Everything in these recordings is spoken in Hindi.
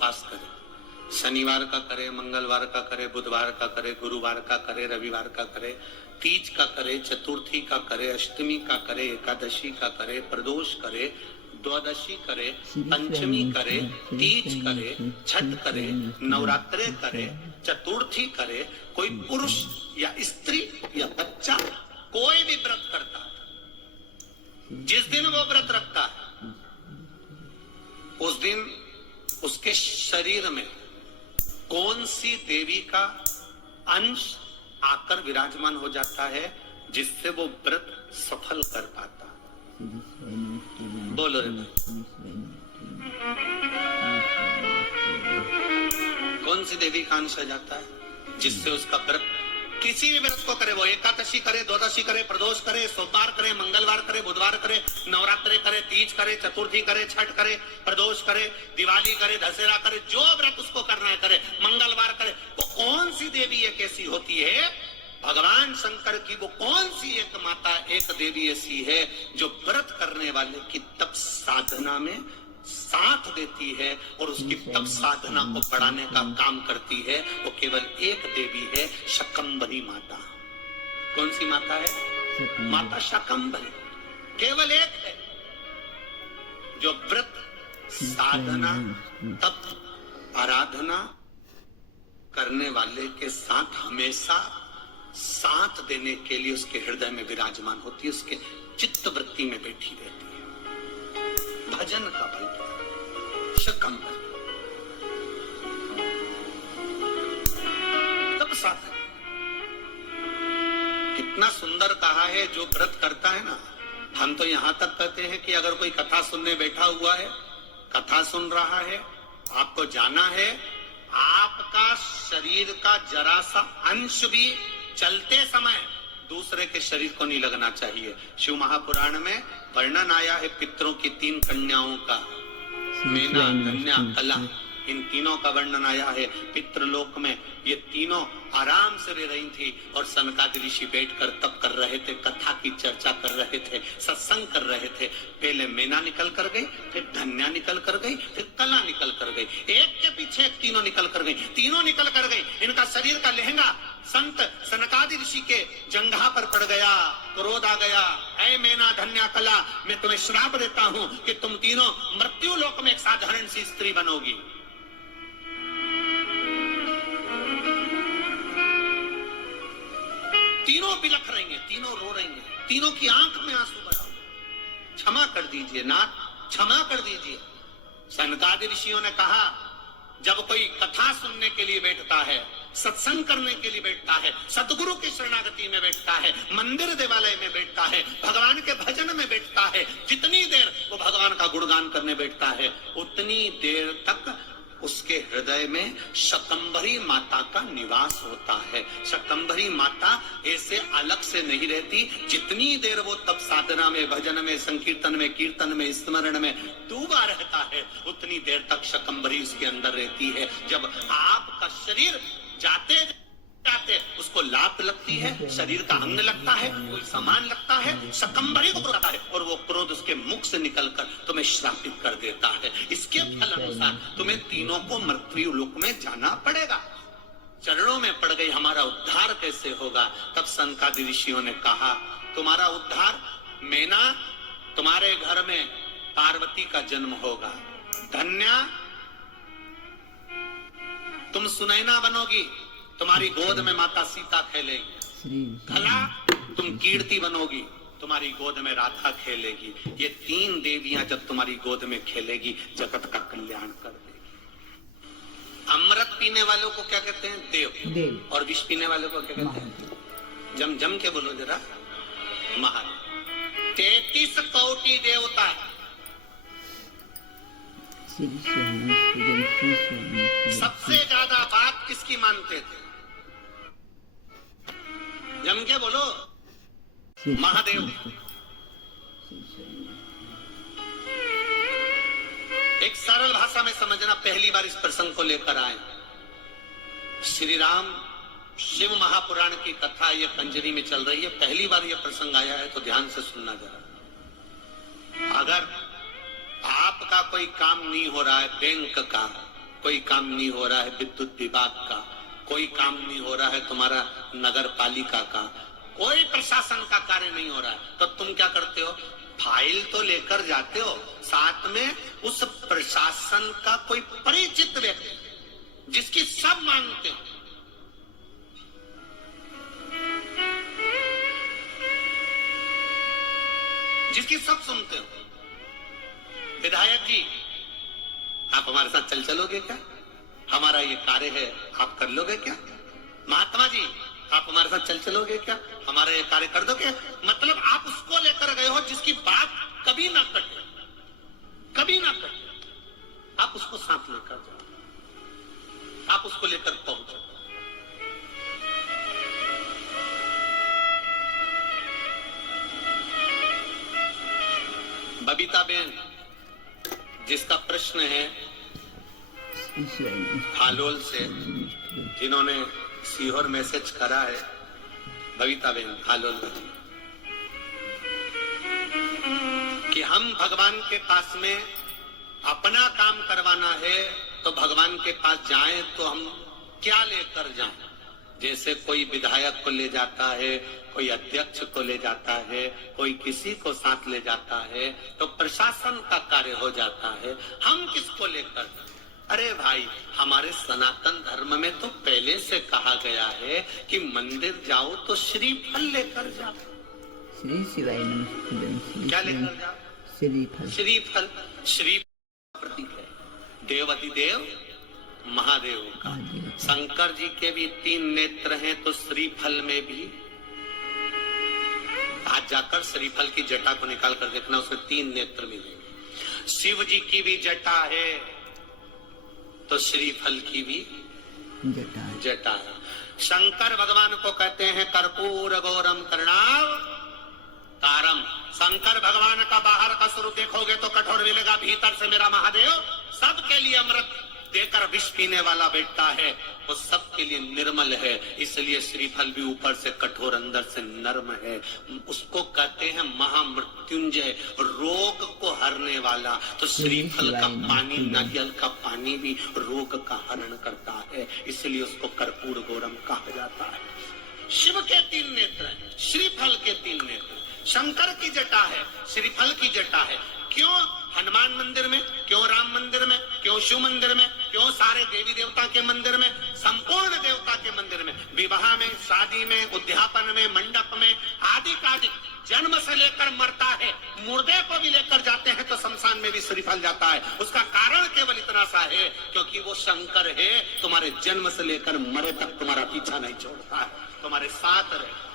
उपवास करे, शनिवार का करे, मंगलवार का करे, बुधवार का करे, गुरुवार का करे, रविवार का करे, तीज का करे, चतुर्थी का करे, अष्टमी का करे, एकादशी का करे, प्रदोष करे, द्वादशी करे, पंचमी करे, तीज करे, छठ करे, नवरात्रे करे, चतुर्थी करे, कोई पुरुष या स्त्री या बच्चा कोई भी व्रत करता है, जिस दिन वो व्रत रखता है उस दिन उसके शरीर में कौन सी देवी का अंश आकर विराजमान हो जाता है जिससे वो व्रत सफल कर पाता। बोलो रे भाई, कौन सी देवी का अंश आ जाता है जिससे उसका व्रत, किसी भी व्रत को करे, वो एकादशी करे, द्वादशी करे, प्रदोष करे, सोमवार करे, मंगलवार करे, बुधवार करे, नवरात्रे करे, तीज करे, चतुर्थी करे, छठ करे, प्रदोष करे, दिवाली करे, दशहरा करे, जो व्रत उसको करना है करे, मंगलवार करे, वो कौन सी देवी एक ऐसी होती है, भगवान शंकर की वो कौन सी एक माता, एक देवी ऐसी है जो व्रत करने वाले की तप साधना में साथ देती है और उसकी तप साधना को बढ़ाने का काम करती है। वो केवल एक देवी है, शकंभरी माता। कौन सी माता है? माता शकंभरी। केवल एक है जो व्रत साधना तप आराधना करने वाले के साथ हमेशा साथ देने के लिए उसके हृदय में विराजमान होती है, उसके चित्त वृत्ति में बैठी रहती है। भजन का बल शकंभरी तब साथ है। कितना सुंदर कहा है, जो व्रत करता है ना, हम तो यहां तक कहते हैं कि अगर कोई कथा सुनने बैठा हुआ है, कथा सुन रहा है, आपको जाना है, आपका शरीर का जरा सा अंश भी चलते समय दूसरे के शरीर को नहीं लगना चाहिए। शिव महापुराण में वर्णन आया है पितरों की 3 कन्याओं का, मेना, धन्या, कला, इन तीनों का वर्णन आया है। पितृलोक में ये तीनों आराम से रह रही थी और सनकादि ऋषि बैठकर तप कर रहे थे, कथा की चर्चा कर रहे थे, सत्संग कर रहे थे। पहले मेना निकल कर गई, फिर धन्या निकल कर गई, फिर कला निकल कर गई, एक के पीछे एक तीनों निकल कर गई। तीनों निकल कर गई, इनका शरीर का लहंगा संत सनकादि ऋषि के जंघा पर पड़ गया, क्रोध आ गया, ऐ मेना, धन्या, कला, मैं तुम्हें श्राप देता हूं कि तुम तीनों मृत्यु लोक में एक साधारण सी स्त्री बनोगी। तीनों बिलख रही हैं, तीनों रो रही हैं, तीनों की आंख में आंसू भरा हुआ। क्षमा कर दीजिए नाथ, क्षमा कर दीजिए। सनकादि ऋषियों ने कहा, जब कोई कथा सुनने के लिए बैठता है, सत्संग करने के लिए बैठता है, सतगुरु की शरणागति में बैठता है, मंदिर देवालय में बैठता है, भगवान के भजन में बैठता है, जितनी देर वो भगवान का गुणगान करने बैठता है, उतनी देर तक उसके हृदय में शकंभरी माता का निवास होता है। शकंभरी माता ऐसे अलग से नहीं रहती। जितनी देर वो तप साधना में, भजन में, संकीर्तन में, कीर्तन में, स्मरण में डूबा रहता है, उतनी देर तक शकंभरी उसके अंदर रहती है। जब आपका शरीर जाते जाते उसको लात लगती है, शरीर का अंग लगता है, कोई सामान लगता है, शकंभरी को क्रोध आता है और वो क्रोध उसके मुख से निकलकर तुम्हें श्रापित कर देता है। इसके फल अनुसार तुम्हें तीनों को मृत्यु लोक में जाना पड़ेगा। चरणों में पड़ गई, हमारा उद्धार कैसे होगा? तब सनकादि ऋषियों ने कहा, तुम्हारा उद्धार, मेना, तुम्हारे घर में पार्वती का जन्म होगा। धन्या, तुम सुनैना बनोगी, तुम्हारी गोद में माता सीता खेलेगी। कला, तुम कीर्ति बनोगी, तुम्हारी गोद में राधा खेलेगी। ये 3 देवियां जब तुम्हारी गोद में खेलेगी, जगत का कल्याण कर देगी। अमृत पीने वालों को क्या कहते हैं? देव। और विष पीने वालों को क्या कहते हैं? जम जम के बोलो जरा, महा। 33 कोटि देवता, सबसे ज्यादा बात किसकी मानते थे? जम के बोलो, महादेव। एक सरल भाषा में समझना, पहली बार इस प्रसंग को लेकर आए। श्री राम शिव महापुराण की कथा ये पंजरी में चल रही है, पहली बार ये प्रसंग आया है, तो ध्यान से सुनना जरा। अगर आपका कोई काम नहीं हो रहा है, बैंक का, कोई काम नहीं हो रहा है विद्युत विभाग का, कोई काम नहीं हो रहा है तुम्हारा नगर पालिका का, कोई प्रशासन का कार्य नहीं हो रहा है, तो तुम क्या करते हो? फाइल तो लेकर जाते हो, साथ में उस प्रशासन का कोई परिचित व्यक्ति जिसकी सब मानते हो, जिसकी सब सुनते हो। विधायक जी, आप हमारे साथ चल चलोगे क्या? हमारा ये कार्य है, आप कर लोगे क्या? महात्मा जी, आप हमारे साथ चल चलोगे क्या? हमारा ये कार्य कर दोगे? मतलब आप उसको लेकर गए हो जिसकी बात कभी ना कटे, कभी ना कटे। आप उसको साथ लेकर जाओ, आप उसको लेकर पहुंचो। बबीता बेन, जिसका प्रश्न है हालोल से, जिन्होंने सीहोर मैसेज करा है, बबीता बेन हालोल में, कि हम भगवान के पास में अपना काम करवाना है तो भगवान के पास जाएं तो हम क्या लेकर जाएं? जैसे कोई विधायक को ले जाता है, कोई अध्यक्ष को ले जाता है, कोई किसी को साथ ले जाता है, तो प्रशासन का कार्य हो जाता है। हम किसको लेकर? अरे भाई, हमारे सनातन धर्म में तो पहले से कहा गया है कि मंदिर जाओ तो श्रीफल लेकर जाओ। श्री शिवाय नमः। क्या लेकर जाओ? श्रीफल। श्रीफल, श्री प्रतीक है देव अधिदेव महादेव का। शंकर जी के भी 3 नेत्र हैं, तो श्रीफल में भी आज जाकर श्रीफल की जटा को निकाल कर देखना, उसमें 3 नेत्र मिलेंगे। शिव जी की भी जटा है, तो श्रीफल की भी जटा है। शंकर भगवान को कहते हैं कर्पूर गौरम करुणाव तारम। शंकर भगवान का बाहर का स्वरूप देखोगे तो कठोर मिलेगा, भीतर से मेरा महादेव सबके लिए अमृत देकर विष पीने वाला बैठता है, वो सबके लिए निर्मल है। इसलिए श्रीफल भी ऊपर से कठोर, अंदर से नर्म है। उसको कहते हैं महामृत्युंजय, रोग को हरने वाला। तो श्रीफल का पानी, नारियल का पानी भी रोग का हरण करता है, इसलिए उसको कर्पूर गौरम कहा जाता है। शिव के 3 नेत्र हैं, श्रीफल के 3 नेत्र। शंकर की जटा है, श्रीफल की जटा है। क्यों हनुमान मंदिर में, क्यों राम मंदिर में, क्यों शिव मंदिर में, क्यों सारे देवी देवता के मंदिर में, संपूर्ण देवता के मंदिर में, विवाह में, शादी में, उद्यापन में, मंडप में, आदि कादि, जन्म से लेकर मरता है, मुर्दे को भी लेकर जाते हैं तो शमशान में भी श्रीफल जाता है। उसका कारण केवल इतना सा है, क्योंकि वो शंकर है, तुम्हारे जन्म से लेकर मरे तक तुम्हारा पीछा नहीं छोड़ता है, तुम्हारे साथ रहे।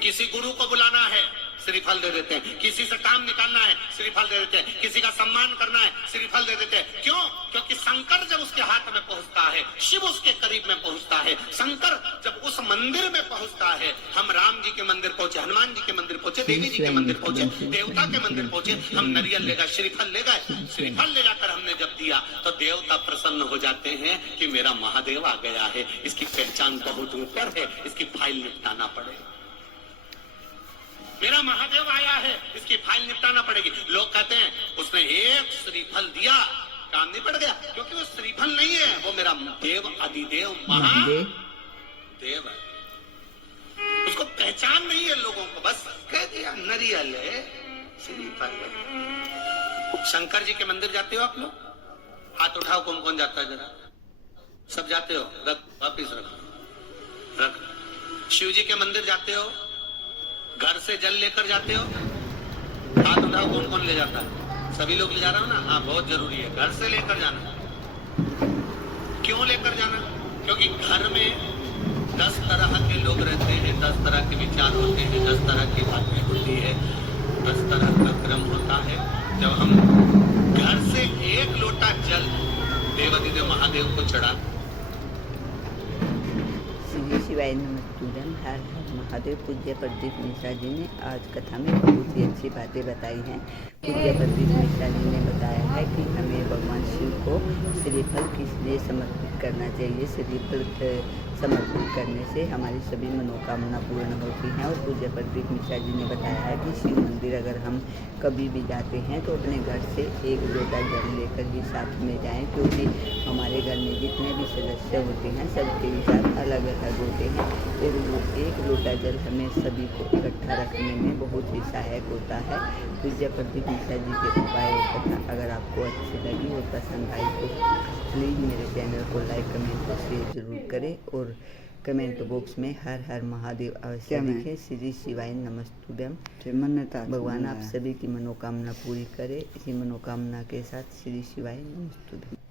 किसी गुरु को बुलाना है, श्रीफल दे देते हैं। किसी से काम निकालना है, श्रीफल दे देते हैं। किसी का सम्मान करना है, श्रीफल दे देते हैं। क्यों? क्योंकि शंकर जब उसके हाथ में पहुंचता है, शिव उसके करीब में पहुंचता है। शंकर जब उस मंदिर में पहुंचता है, हम राम जी के मंदिर पहुंचे, हनुमान जी के मंदिर पहुंचे, देवी जी के मंदिर पहुंचे, देवता के मंदिर पहुंचे, हम नारियल ले गए, श्रीफल ले गए। श्रीफल ले जाकर हमने जब दिया तो देवता प्रसन्न हो जाते हैं कि मेरा महादेव आ गया है, इसकी पहचान बहुत ऊपर है, इसकी फाइल निपटाना पड़ेगा। मेरा महादेव आया है, इसकी फाइल निपटाना पड़ेगी। लोग कहते हैं उसने एक श्रीफल दिया, काम नहीं पड़ गया, क्योंकि वो श्रीफल नहीं है, वो मेरा देव अधिदेव महादेव है। उसको पहचान नहीं है लोगों को, बस कह दिया नारियल है, श्रीफल है। शंकर जी के मंदिर जाते हो आप लोग? हाथ उठाओ, कौन कौन जाता है जरा? सब जाते हो? रख, वापिस रख। शिव जी के मंदिर जाते हो? घर से जल लेकर जाते हो? हाथ उठाओ, कौन कौन ले जाता है? सभी लोग ले जा रहे हो ना? हाँ, बहुत जरूरी है घर से लेकर जाना। क्यों लेकर जाना? क्योंकि घर में 10 तरह के लोग रहते हैं, 10 तरह के विचार होते हैं, 10 तरह की बातें होती है, 10 तरह का क्रम होता है। जब हम घर से 1 लोटा जल देवाधिदेव महादेव को चढ़ा। श्री शिवाय नमः। हर हर महादेव। पूज्य प्रदीप मिश्रा जी ने आज कथा में बहुत ही अच्छी बातें बताई हैं। पूज्य प्रदीप मिश्रा जी ने बताया है कि हमें भगवान शिव को श्रीफल किस लिए समर्पित करना चाहिए। शरीर पर समर्पित करने से हमारी सभी मनोकामना पूर्ण होती हैं। और पूज्य प्रदीप मिश्रा जी ने बताया है कि शिव मंदिर अगर हम कभी भी जाते हैं तो अपने घर से एक लोटा जल लेकर ही साथ में जाएं, क्योंकि हमारे घर में जितने भी सदस्य होते हैं सबके विचार अलग अलग होते हैं और वो एक लोटा जल हमें सभी को इकट्ठा रखने में बहुत ही सहायक होता है। पूज्य प्रदीप मिश्रा जी के उपाय और कथा अगर आपको अच्छी लगी और पसंद आई तो प्लीज़ मेरे चैनल को लाइक, कमेंट और शेयर जरूर करें और कमेंट बॉक्स में हर हर महादेव अवश्य लिखें। श्री शिवाय नमस्तुभ्यम। भगवान आप सभी की मनोकामना पूरी करे। इसी मनोकामना के साथ श्री शिवाय नमस्तुभ्यम।